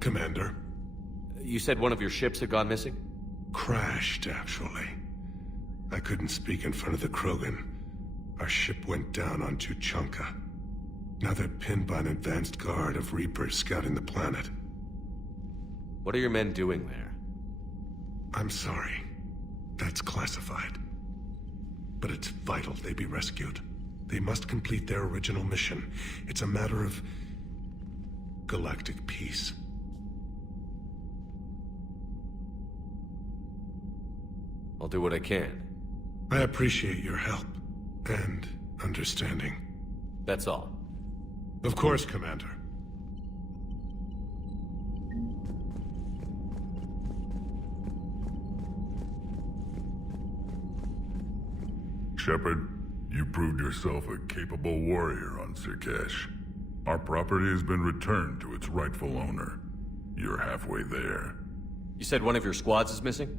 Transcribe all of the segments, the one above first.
Commander. You said one of your ships had gone missing? Crashed, actually. I couldn't speak in front of the Krogan. Our ship went down on Tuchanka. Now they're pinned by an advanced guard of Reapers scouting the planet. What are your men doing there? I'm sorry. That's classified. But it's vital they be rescued. They must complete their original mission. It's a matter of galactic peace. I'll do what I can. I appreciate your help and understanding. That's all. Of course, Commander. Shepard, you proved yourself a capable warrior on Sirkesh. Our property has been returned to its rightful owner. You're halfway there. You said one of your squads is missing?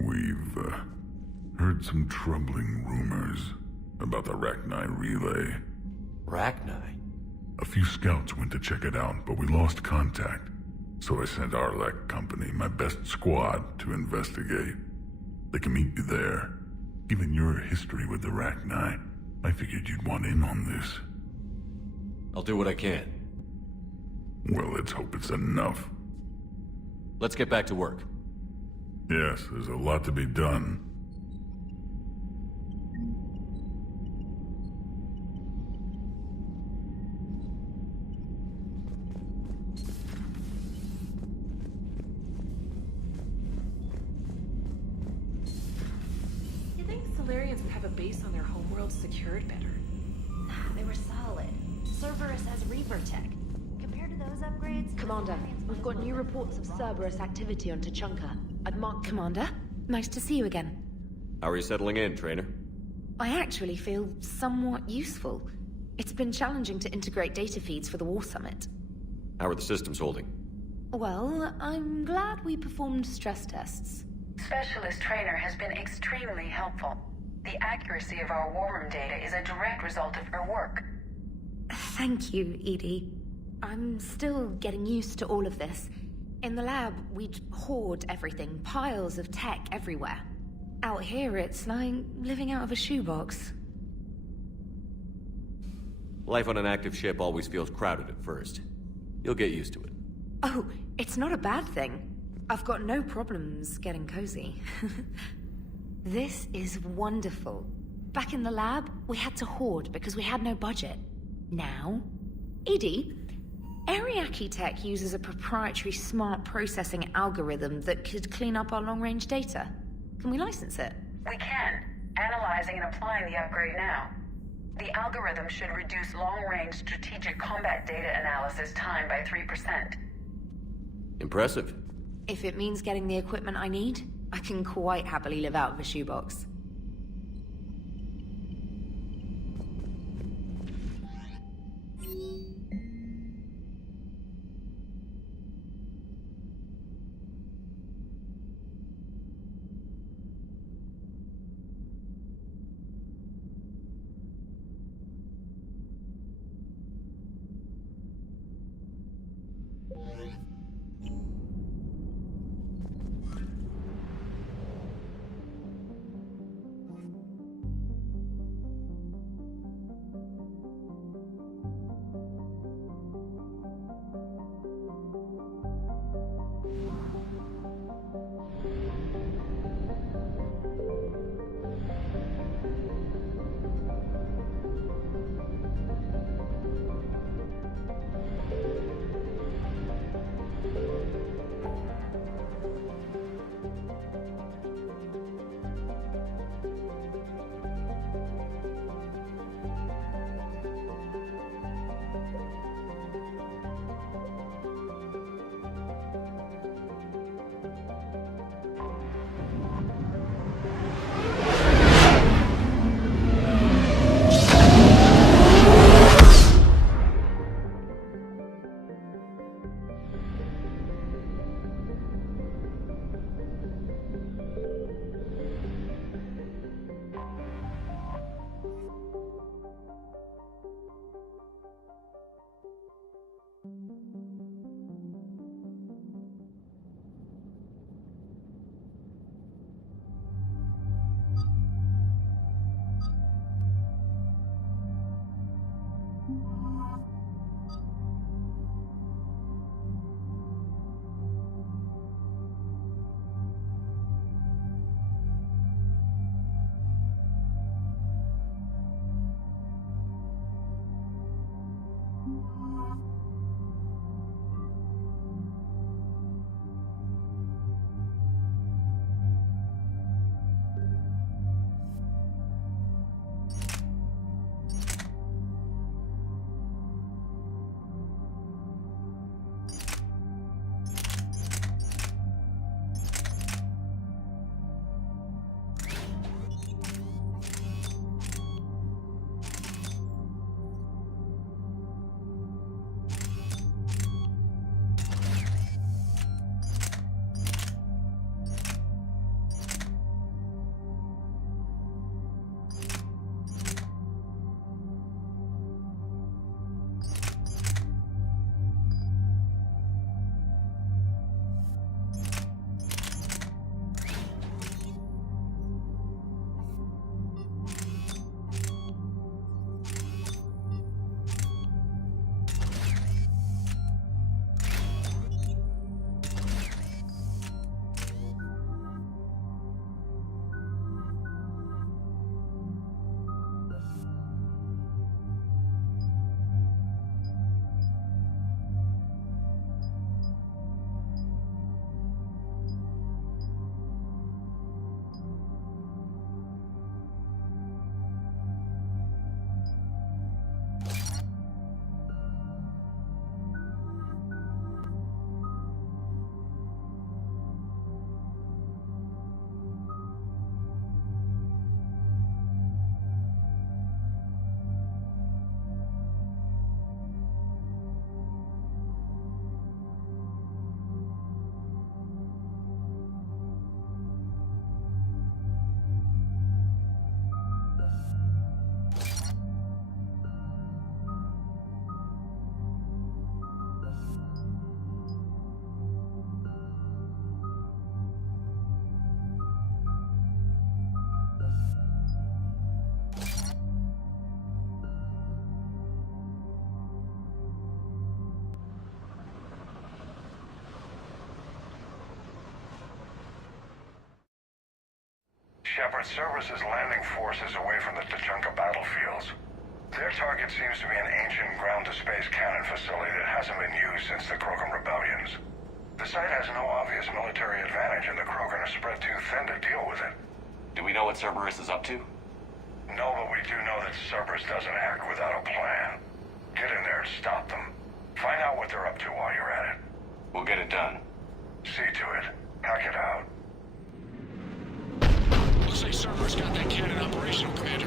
We've heard some troubling rumors about the Rachni relay. Rachni? A few scouts went to check it out, but we lost contact. So I sent Arlec Company, my best squad, to investigate. They can meet you there. Given your history with the Rachni, I figured you'd want in on this. I'll do what I can. Well, let's hope it's enough. Let's get back to work. Yes, there's a lot to be done. You think Solarians would have a base on their homeworld secured better? They were solid. Cerberus has Reaper tech. Compared to those upgrades... Commander, we've got new reports of Cerberus activity on Tuchanka. I've marked... Commander, nice to see you again. How are you settling in, Trainer? I actually feel somewhat useful. It's been challenging to integrate data feeds for the War Summit. How are the systems holding? Well, I'm glad we performed stress tests. Specialist Trainer has been extremely helpful. The accuracy of our war room data is a direct result of her work. Thank you, Edie. I'm still getting used to all of this. In the lab, we'd hoard everything, piles of tech everywhere. Out here, it's like living out of a shoebox. Life on an active ship always feels crowded at first. You'll get used to it. Oh, it's not a bad thing. I've got no problems getting cozy. This is wonderful. Back in the lab, we had to hoard because we had no budget. Now, Edie, Ariake Tech uses a proprietary smart processing algorithm that could clean up our long-range data. Can we license it? We can. Analyzing and applying the upgrade now. The algorithm should reduce long-range strategic combat data analysis time by 3%. Impressive. If it means getting the equipment I need, I can quite happily live out of a shoebox. Shepard, Cerberus' landing force is away from the Tachanka battlefields. Their target seems to be an ancient ground-to-space cannon facility that hasn't been used since the Krogan rebellions. The site has no obvious military advantage, and the Krogan are spread too thin to deal with it. Do we know what Cerberus is up to? No, but we do know that Cerberus doesn't act without a plan. Get in there and stop them. Find out what they're up to while you're at it. We'll get it done. See to it. Hack it out. Looks like Cerberus got that cannon operational, Commander.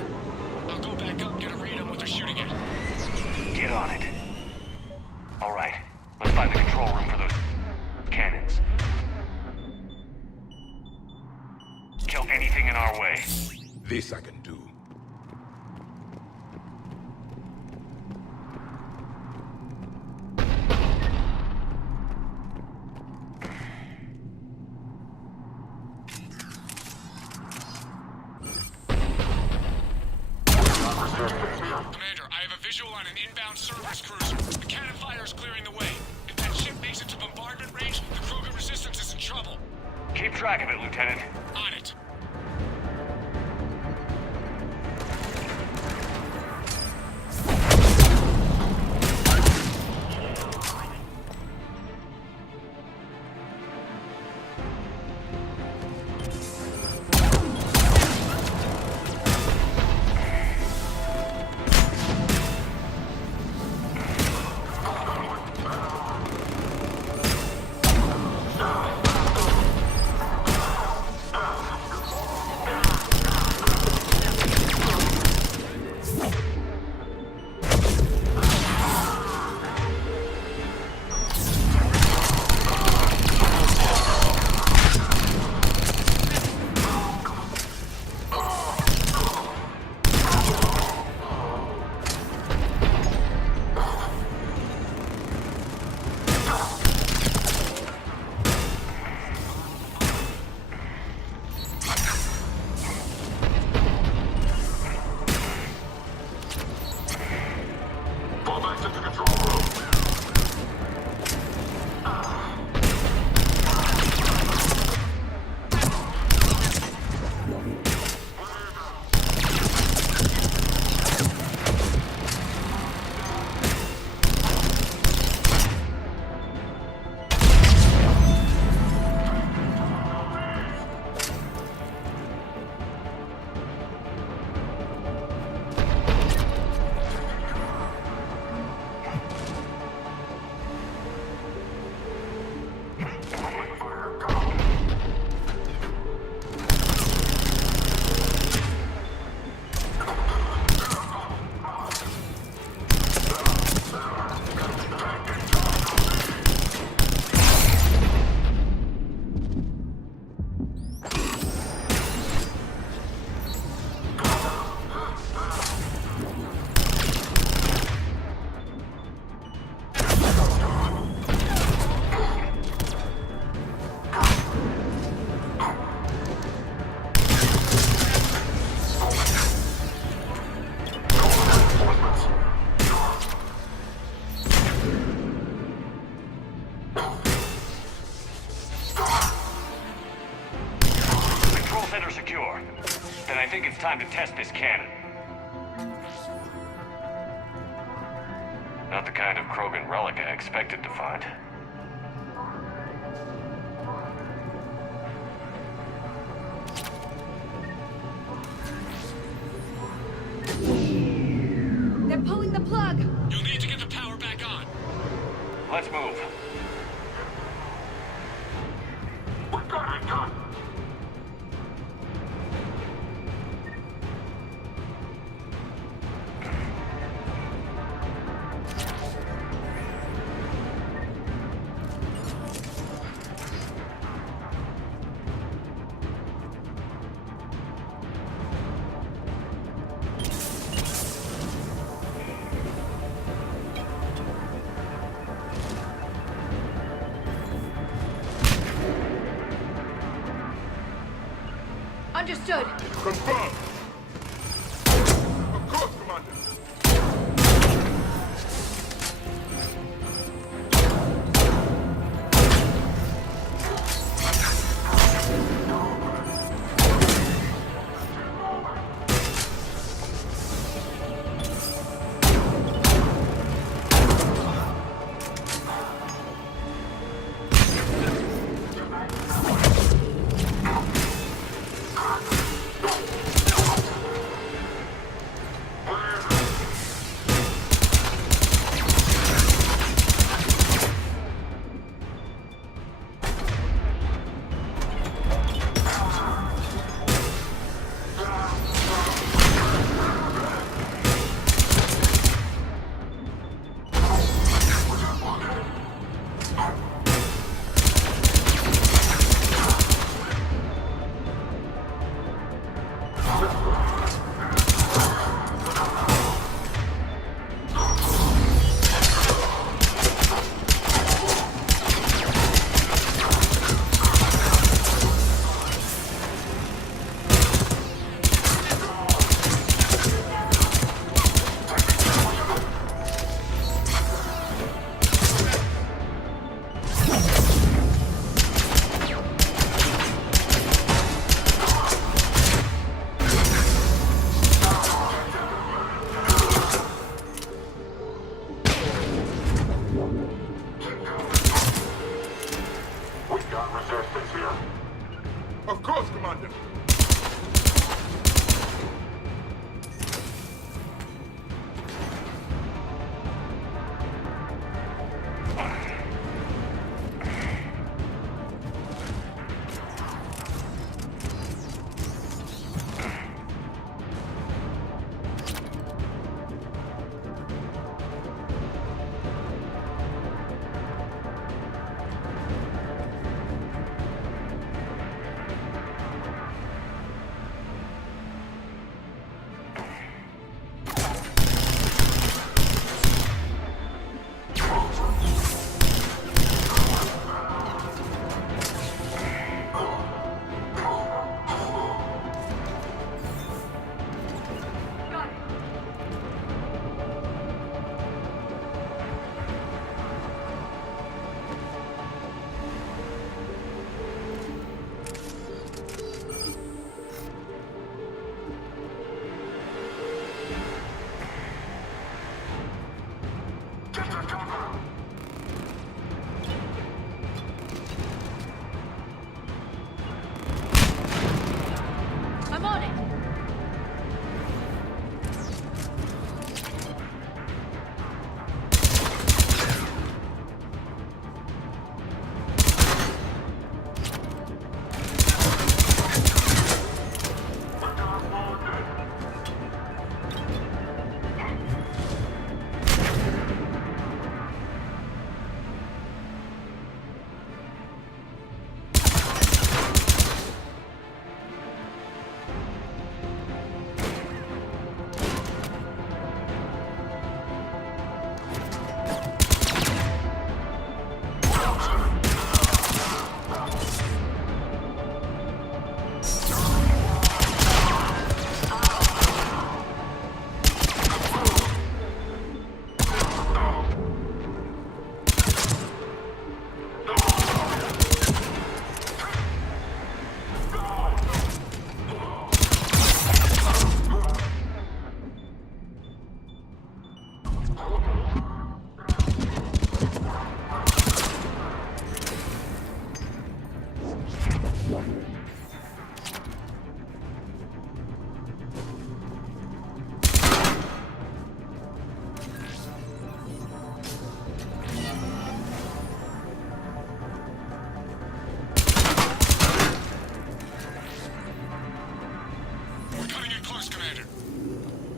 I'll go back up and get a read on what they're shooting at. Get on it. All right, let's find the control room for those cannons. Kill anything in our way. This I can do. Commander, I have a visual on an inbound Cerberus cruiser. The cannon fire is clearing the way. If that ship makes it to bombardment range, the Krogan resistance is in trouble. Keep track of it, Lieutenant. On it. think it's time to test this cannon. Not the kind of Krogan relic I expected to find. They're pulling the plug! You'll need to get the power back on. Let's move. We got it done. Understood. Confirmed. Of course, Commander.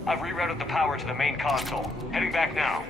I've rerouted the power to the main console. Heading back now.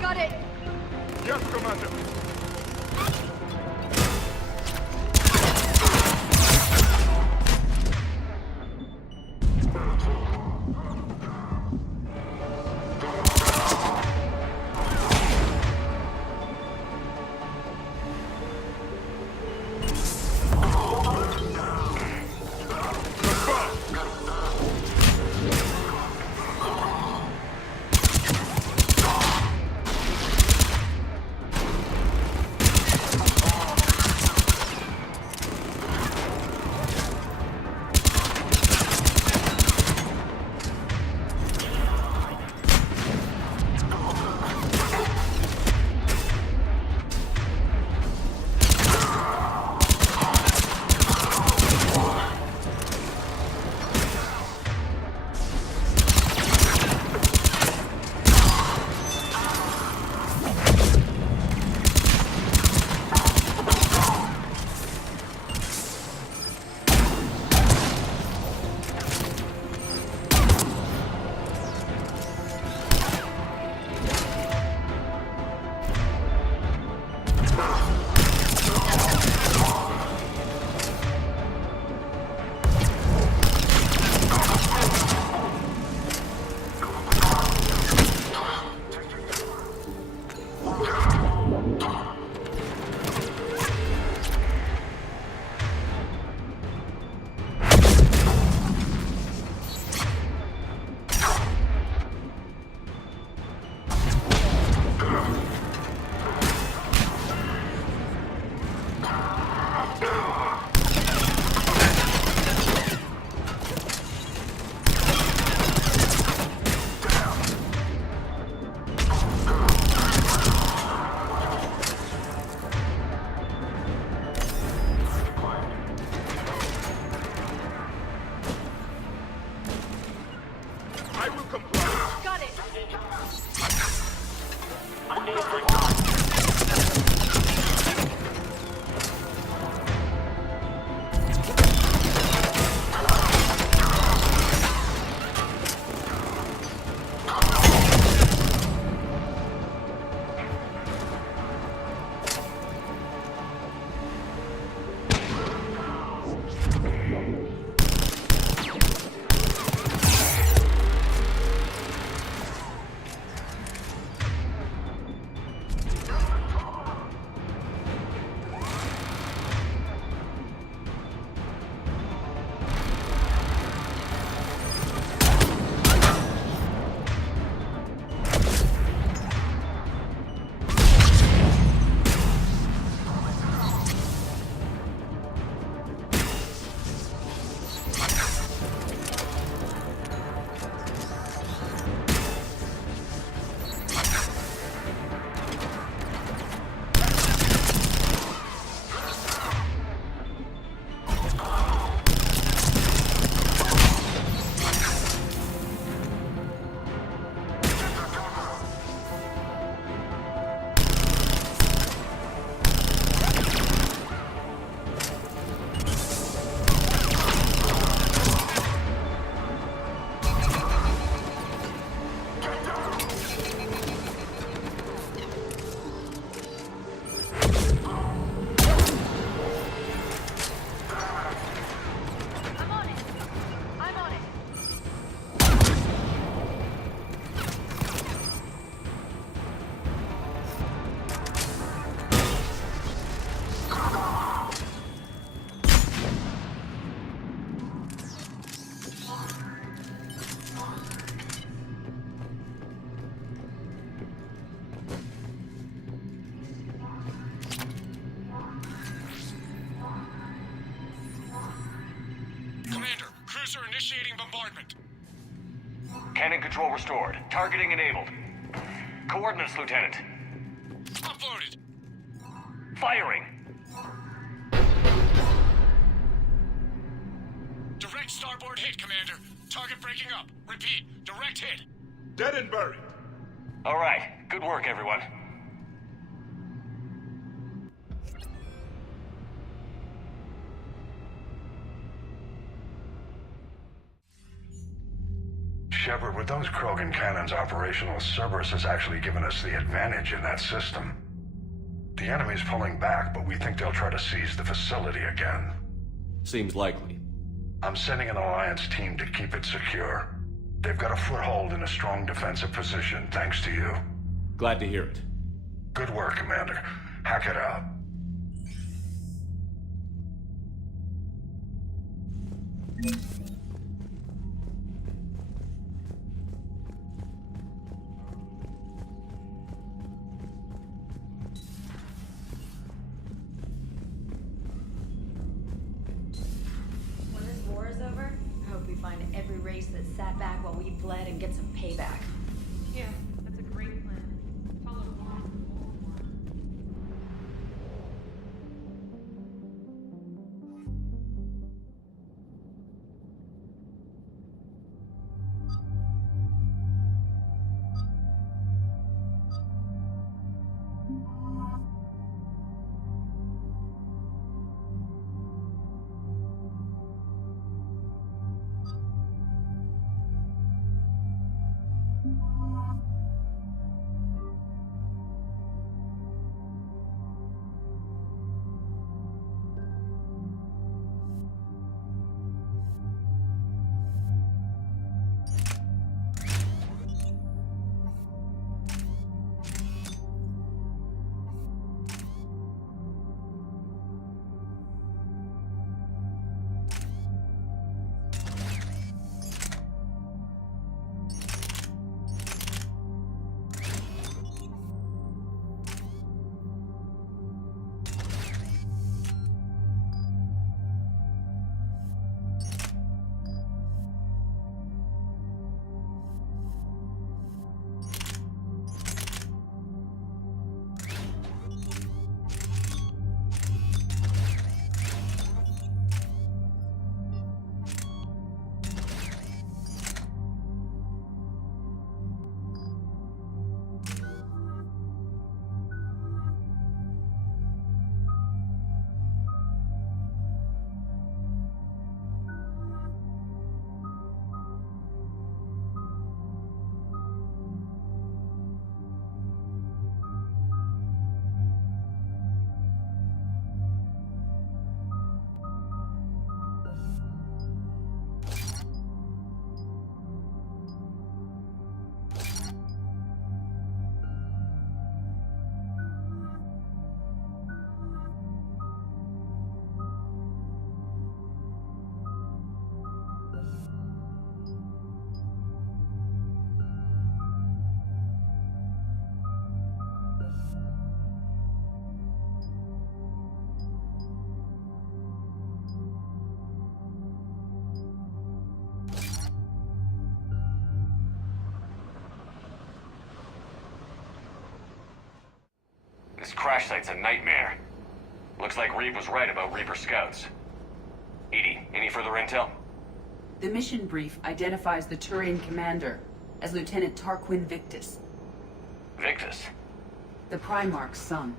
Got it! Yes, Commander. Cerberus are initiating bombardment. Cannon control restored. Targeting enabled. Coordinates, Lieutenant. Uploaded. Firing. Direct starboard hit, Commander. Target breaking up. Repeat, direct hit. Dead and buried. All right. Good work, everyone. Shepard, with those Krogan cannons operational, Cerberus has actually given us the advantage in that system. The enemy's pulling back, but we think they'll try to seize the facility again. Seems likely. I'm sending an Alliance team to keep it secure. They've got a foothold in a strong defensive position, thanks to you. Glad to hear it. Good work, Commander. Hack it out. When this war is over, I hope we find every race that sat back while we bled and get some payback. Yeah, that's a great plan. Follow along. This crash site's a nightmare. Looks like Reeve was right about Reaper scouts. Edie, any further intel? The mission brief identifies the Turian commander as Lieutenant Tarquin Victus, Victus? the Primarch's son.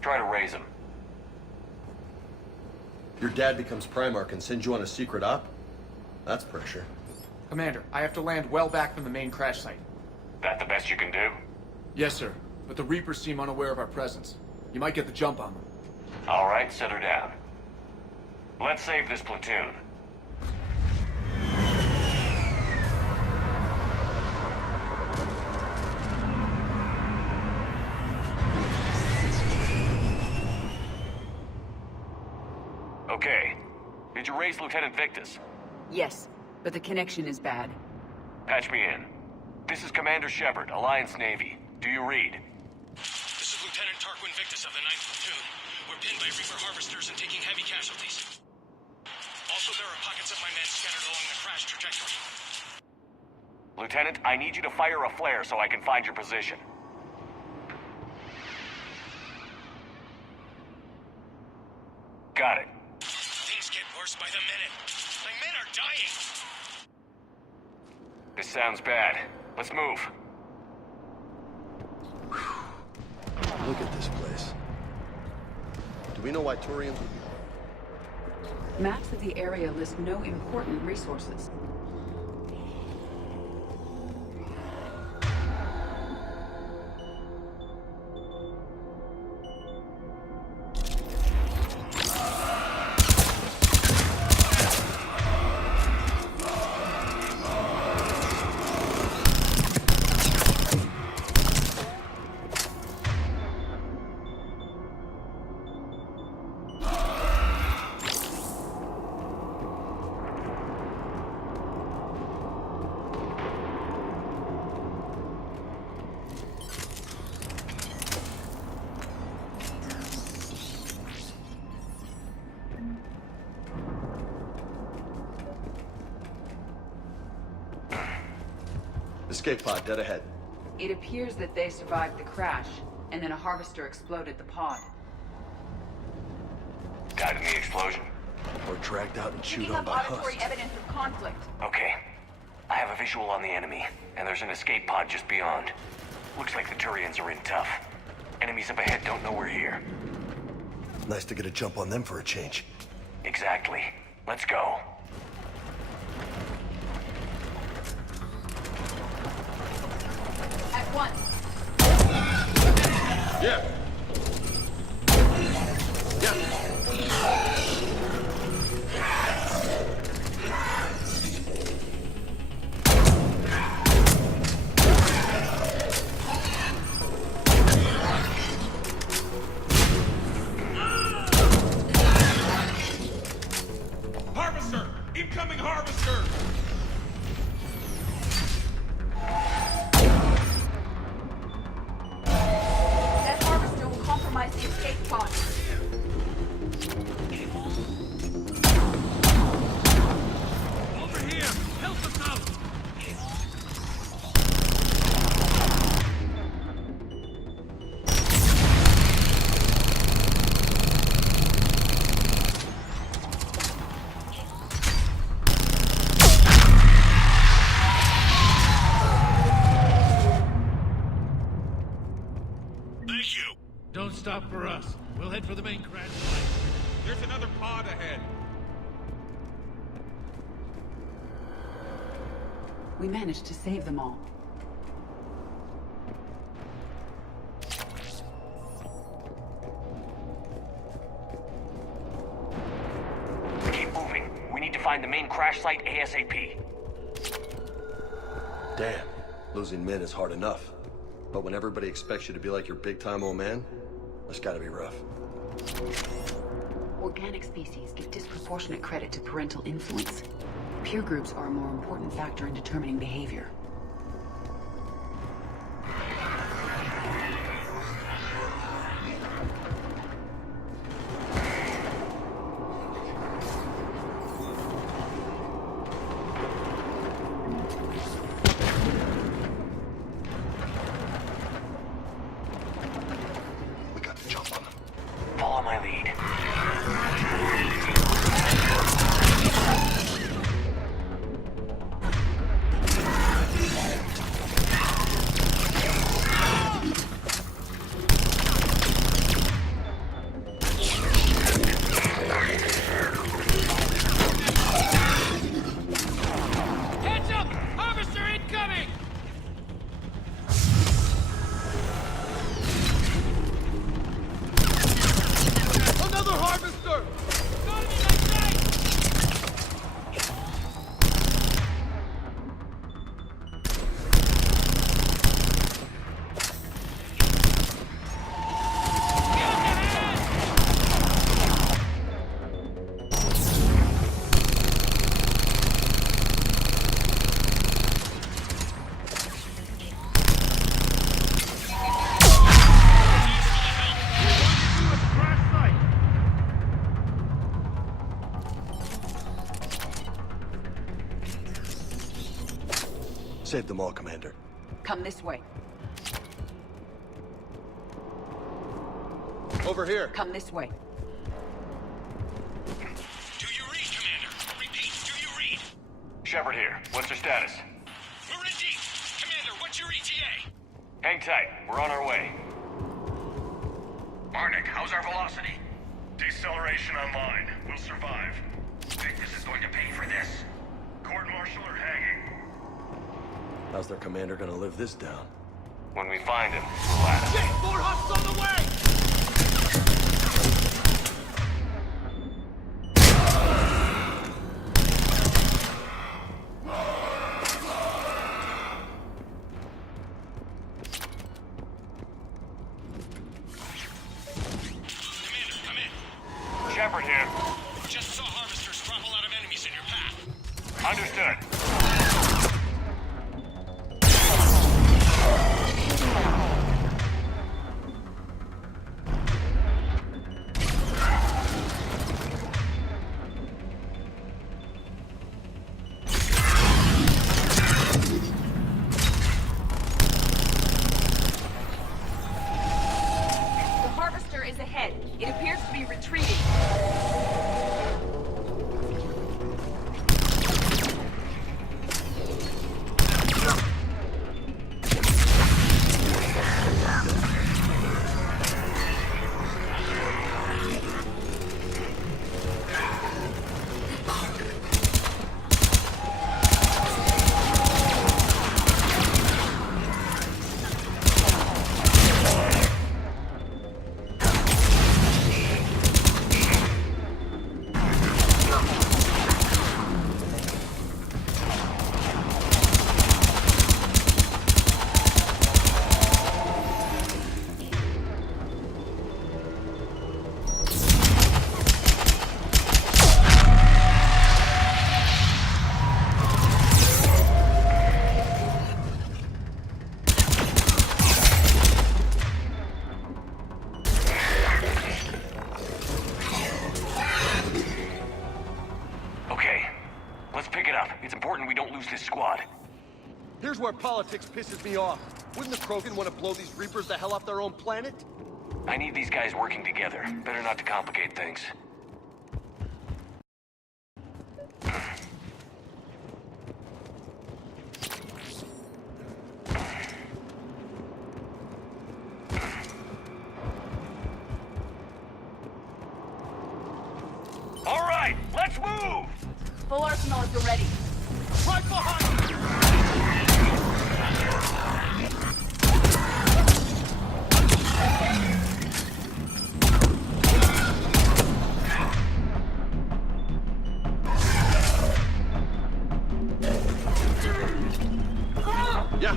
Try to raise him. Your dad becomes Primarch and sends you on a secret op? That's pressure. Commander, I have to land well back from the main crash site. That the best you can do? Yes, sir. But the Reapers seem unaware of our presence. You might get the jump on them. All right, set her down. Let's save this platoon. Okay. Did you raise Lieutenant Victus? Yes, but the connection is bad. Patch me in. This is Commander Shepard, Alliance Navy. Do you read? This is Lieutenant Tarquin Victus of the 9th Platoon. We're pinned by Reaper harvesters and taking heavy casualties. Also Also, there are pockets of my men scattered along the crash trajectory. Lieutenant, I need you to fire a flare so I can find your position. Got it. Things get worse by the minute. My men are dying. This sounds bad. Let's move. Look at this place. Do we know why Turians would be... Maps of the area list no important resources. Escape pod, dead ahead. It appears that they survived the crash, and then a harvester exploded the pod. Died in the explosion. Or dragged out and chewed Picking on up by auditory husks. evidence of conflict. Okay. I have a visual on the enemy, and there's an escape pod just beyond. Looks like the Turians are in tough. Enemies up ahead don't know we're here. Nice to get a jump on them for a change. Exactly. Let's go. At once. Yeah. Harvester! Incoming harvester! That harvester will compromise the escape pod. Over here! Help us out! Thank you! Don't stop for us. We'll head for the main crash site. There's another pod ahead. We managed to save them all. Keep moving. We need to find the main crash site ASAP. Damn. Losing men is hard enough. But when everybody expects you to be like your big-time old man, that's gotta be rough. Organic species give disproportionate credit to parental influence. Peer groups are a more important factor in determining behavior. We got to jump on them. Follow my lead. Heads up! Harvester incoming! saved them all, Commander. Come this way. Over here. Come this way. Do you read, Commander? Repeat, do you read? Shepard here. What's your status? We're in deep. Commander, what's your ETA? Hang tight. We're on our way. Arnik, how's our velocity? Deceleration online. We'll survive. Think this is going to pay for this? Court-martial or hanging? How's their commander gonna live this down? When we find him, we'll ask. More hops on the way! Commander, come in. Shepard here. Just saw harvesters drop a lot of enemies in your path. Understood. The harvester is ahead. It appears to be retreating. Okay. Let's pick it up. It's important we don't lose this squad. Here's where politics pisses me off. Wouldn't the Krogan want to blow these Reapers the hell off their own planet? I need these guys working together. Better not to complicate things. All right, let's move! Full arsenal is ready. Right behind you! Yeah.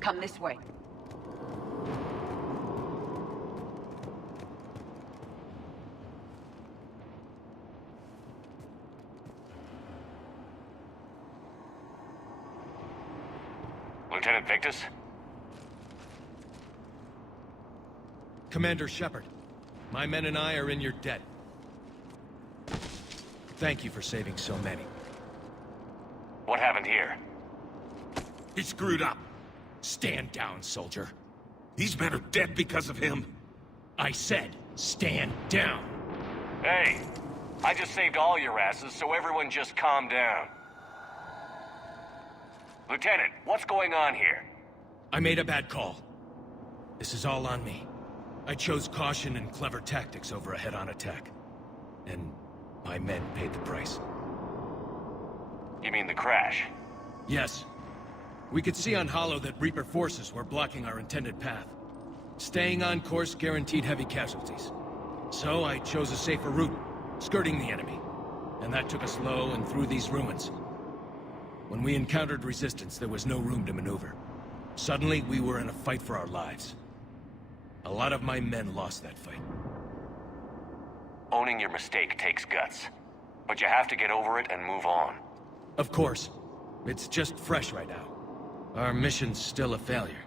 Come this way. Lieutenant Victus? Commander Shepard, my men and I are in your debt. Thank you for saving so many. What happened here? He screwed up. Stand down, soldier. These men are dead because of him. I said, stand down. Hey, I just saved all your asses, so everyone just calm down. Lieutenant, what's going on here? I made a bad call. This is all on me. I chose caution and clever tactics over a head-on attack. And my men paid the price. You mean the crash? Yes. We could see on Hollow that Reaper forces were blocking our intended path. Staying on course guaranteed heavy casualties. So I chose a safer route, skirting the enemy. And that took us low and through these ruins. When we encountered resistance, there was no room to maneuver. Suddenly, we were in a fight for our lives. A lot of my men lost that fight. Owning your mistake takes guts. But you have to get over it and move on. Of course. It's just fresh right now. Our mission's still a failure.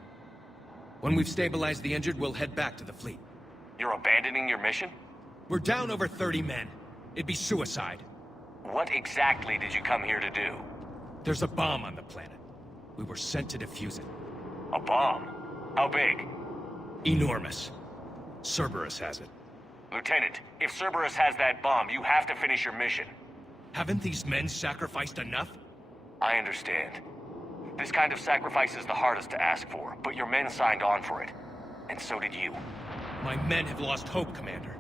When we've stabilized the injured, we'll head back to the fleet. You're abandoning your mission? We're down over 30 men. It'd be suicide. What exactly did you come here to do? There's a bomb on the planet. We were sent to defuse it. A bomb? How big? Enormous. Cerberus has it. Lieutenant, if Cerberus has that bomb, you have to finish your mission. Haven't these men sacrificed enough? I understand. This kind of sacrifice is the hardest to ask for, but your men signed on for it. And so did you. My men have lost hope, Commander.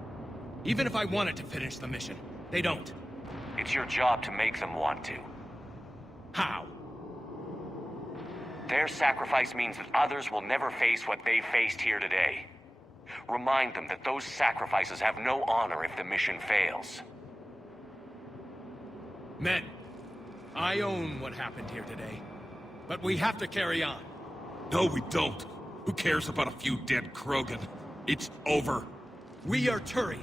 Even if I wanted to finish the mission, they don't. It's your job to make them want to. How? Their sacrifice means that others will never face what they faced here today. Remind them that those sacrifices have no honor if the mission fails. Men, I own what happened here today. But we have to carry on. No, we don't. Who cares about a few dead Krogan? It's over. We are Turian,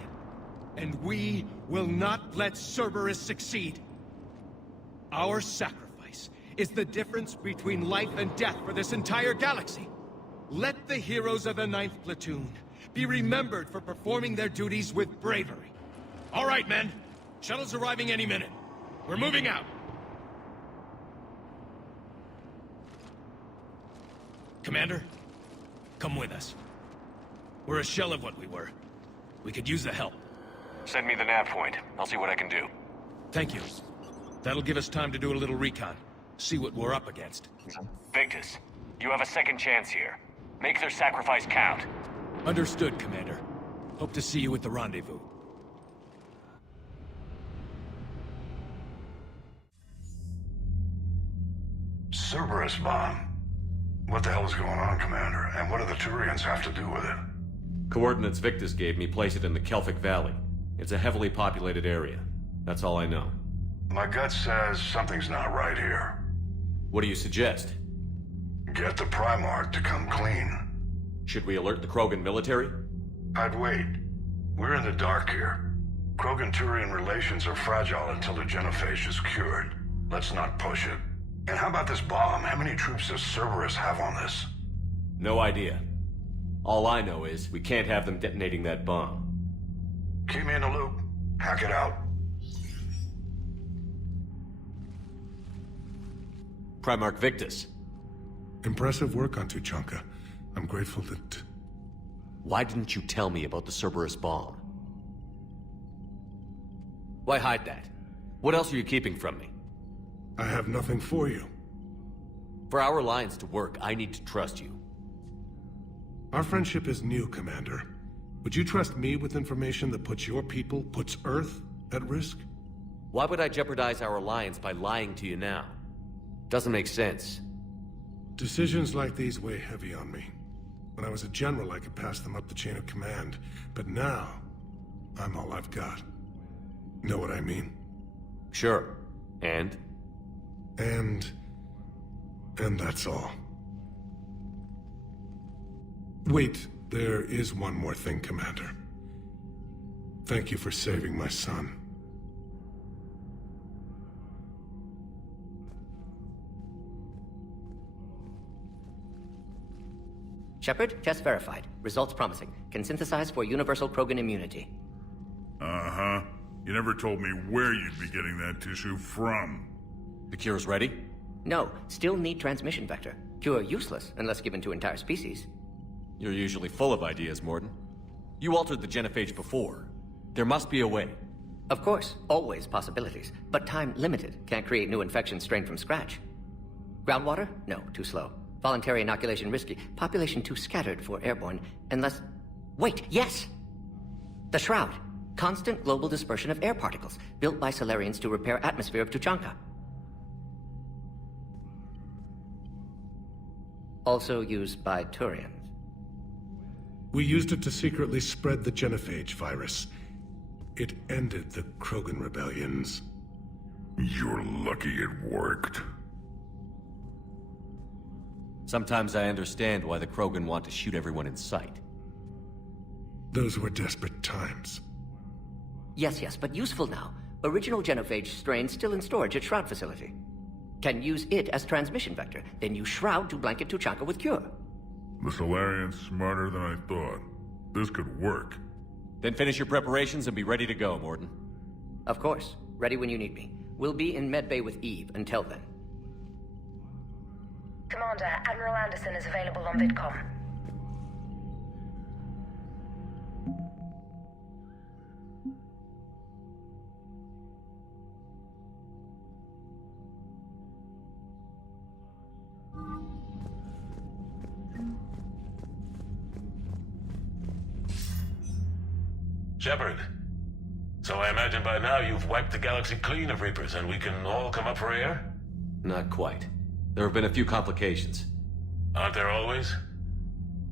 and we will not let Cerberus succeed. Our sacrifice is the difference between life and death for this entire galaxy. Let the heroes of the 9th Platoon be remembered for performing their duties with bravery. All right, men. Shuttle's arriving any minute. We're moving out. Commander, come with us. We're a shell of what we were. We could use the help. Send me the nav point. I'll see what I can do. Thank you. That'll give us time to do a little recon. See what we're up against. Victus, you have a second chance here. Make their sacrifice count. Understood, Commander. Hope to see you at the rendezvous. Cerberus bomb. What the hell is going on, Commander? And what do the Turians have to do with it? Coordinates Victus gave me place it in the Kelphic Valley. It's a heavily populated area. That's all I know. My gut says something's not right here. What do you suggest? Get the Primarch to come clean. Should we alert the Krogan military? I'd wait. We're in the dark here. Krogan-Turian relations are fragile until the genophage is cured. Let's not push it. And how about this bomb? How many troops does Cerberus have on this? No idea. All I know is we can't have them detonating that bomb. Keep me in the loop. Hack it out. Primarch Victus. Impressive work on Tuchanka. I'm grateful that... Why didn't you tell me about the Cerberus bomb? Why hide that? What else are you keeping from me? I have nothing for you. For our alliance to work, I need to trust you. Our friendship is new, Commander. Would you trust me with information that puts your people, puts Earth, at risk? Why would I jeopardize our alliance by lying to you now? Doesn't make sense. Decisions like these weigh heavy on me. When I was a general, I could pass them up the chain of command. But now, I'm all I've got. Know what I mean? Sure. And? And that's all. Wait, there is one more thing, Commander. Thank you for saving my son. Shepard, test verified. Results promising. Can synthesize for universal Krogan immunity. Uh-huh. You never told me where you'd be getting that tissue from. The cure's ready? No, still need transmission vector. Cure useless unless given to entire species. You're usually full of ideas, Morden. You altered the genophage before. There must be a way. Of course, always possibilities. But time limited. Can't create new infections strained from scratch. Groundwater? No, too slow. Voluntary inoculation risky. Population too scattered for airborne. Unless... Wait, yes! The Shroud. Constant global dispersion of air particles. Built by Solarians to repair atmosphere of Tuchanka. Also used by Turians. We used it to secretly spread the genophage virus. It ended the Krogan rebellions. You're lucky it worked. Sometimes I understand why the Krogan want to shoot everyone in sight. Those were desperate times. Yes, but useful now. Original genophage strain still in storage at Shroud facility. Can use it as transmission vector, then use Shroud to blanket Tuchanka with cure. The Solarian's smarter than I thought. This could work. Then finish your preparations and be ready to go, Morden. Of course. Ready when you need me. We'll be in medbay with Eve until then. Commander, Admiral Anderson is available on VidCom. Shepard, so I imagine by now you've wiped the galaxy clean of Reapers and we can all come up for air? Not quite. There have been a few complications. Aren't there always?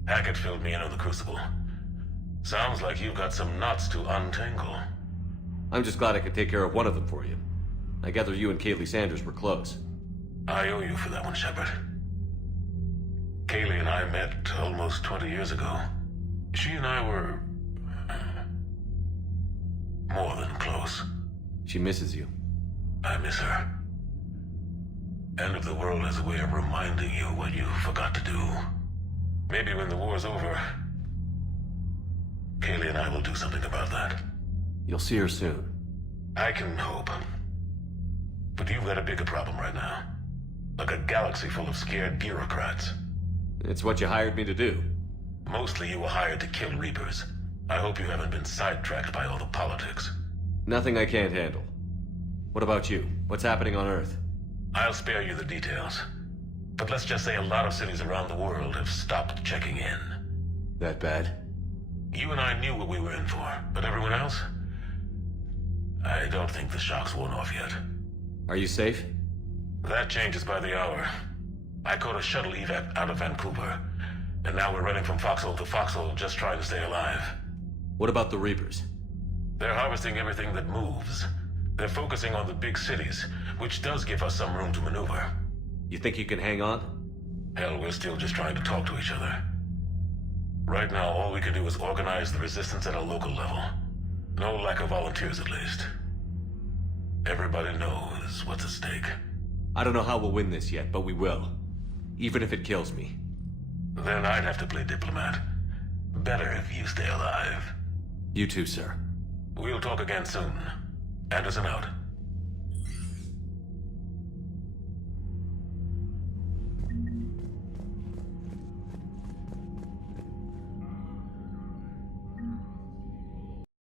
Hackett filled me in on the Crucible. Sounds like you've got some knots to untangle. I'm just glad I could take care of one of them for you. I gather you and Kaylee Sanders were close. I owe you for that one, Shepard. Kaylee and I met almost 20 years ago. She and I were... more than close. She misses you. I miss her. End of the world has a way of reminding you what you forgot to do. Maybe when the war's over, Kaylee and I will do something about that. You'll see her soon. I can hope. But you've got a bigger problem right now. Like a galaxy full of scared bureaucrats. It's what you hired me to do. Mostly you were hired to kill Reapers. I hope you haven't been sidetracked by all the politics. Nothing I can't handle. What about you? What's happening on Earth? I'll spare you the details. But let's just say a lot of cities around the world have stopped checking in. That bad? You and I knew what we were in for, but everyone else? I don't think the shock's worn off yet. Are you safe? That changes by the hour. I caught a shuttle evac out of Vancouver, and now we're running from foxhole to foxhole just trying to stay alive. What about the Reapers? They're harvesting everything that moves. They're focusing on the big cities, which does give us some room to maneuver. You think you can hang on? Hell, we're still just trying to talk to each other. Right now, all we can do is organize the resistance at a local level. No lack of volunteers, at least. Everybody knows what's at stake. I don't know how we'll win this yet, but we will. Even if it kills me. Then I'd have to play diplomat. Better if you stay alive. You too, sir. We'll talk again soon. Anderson out.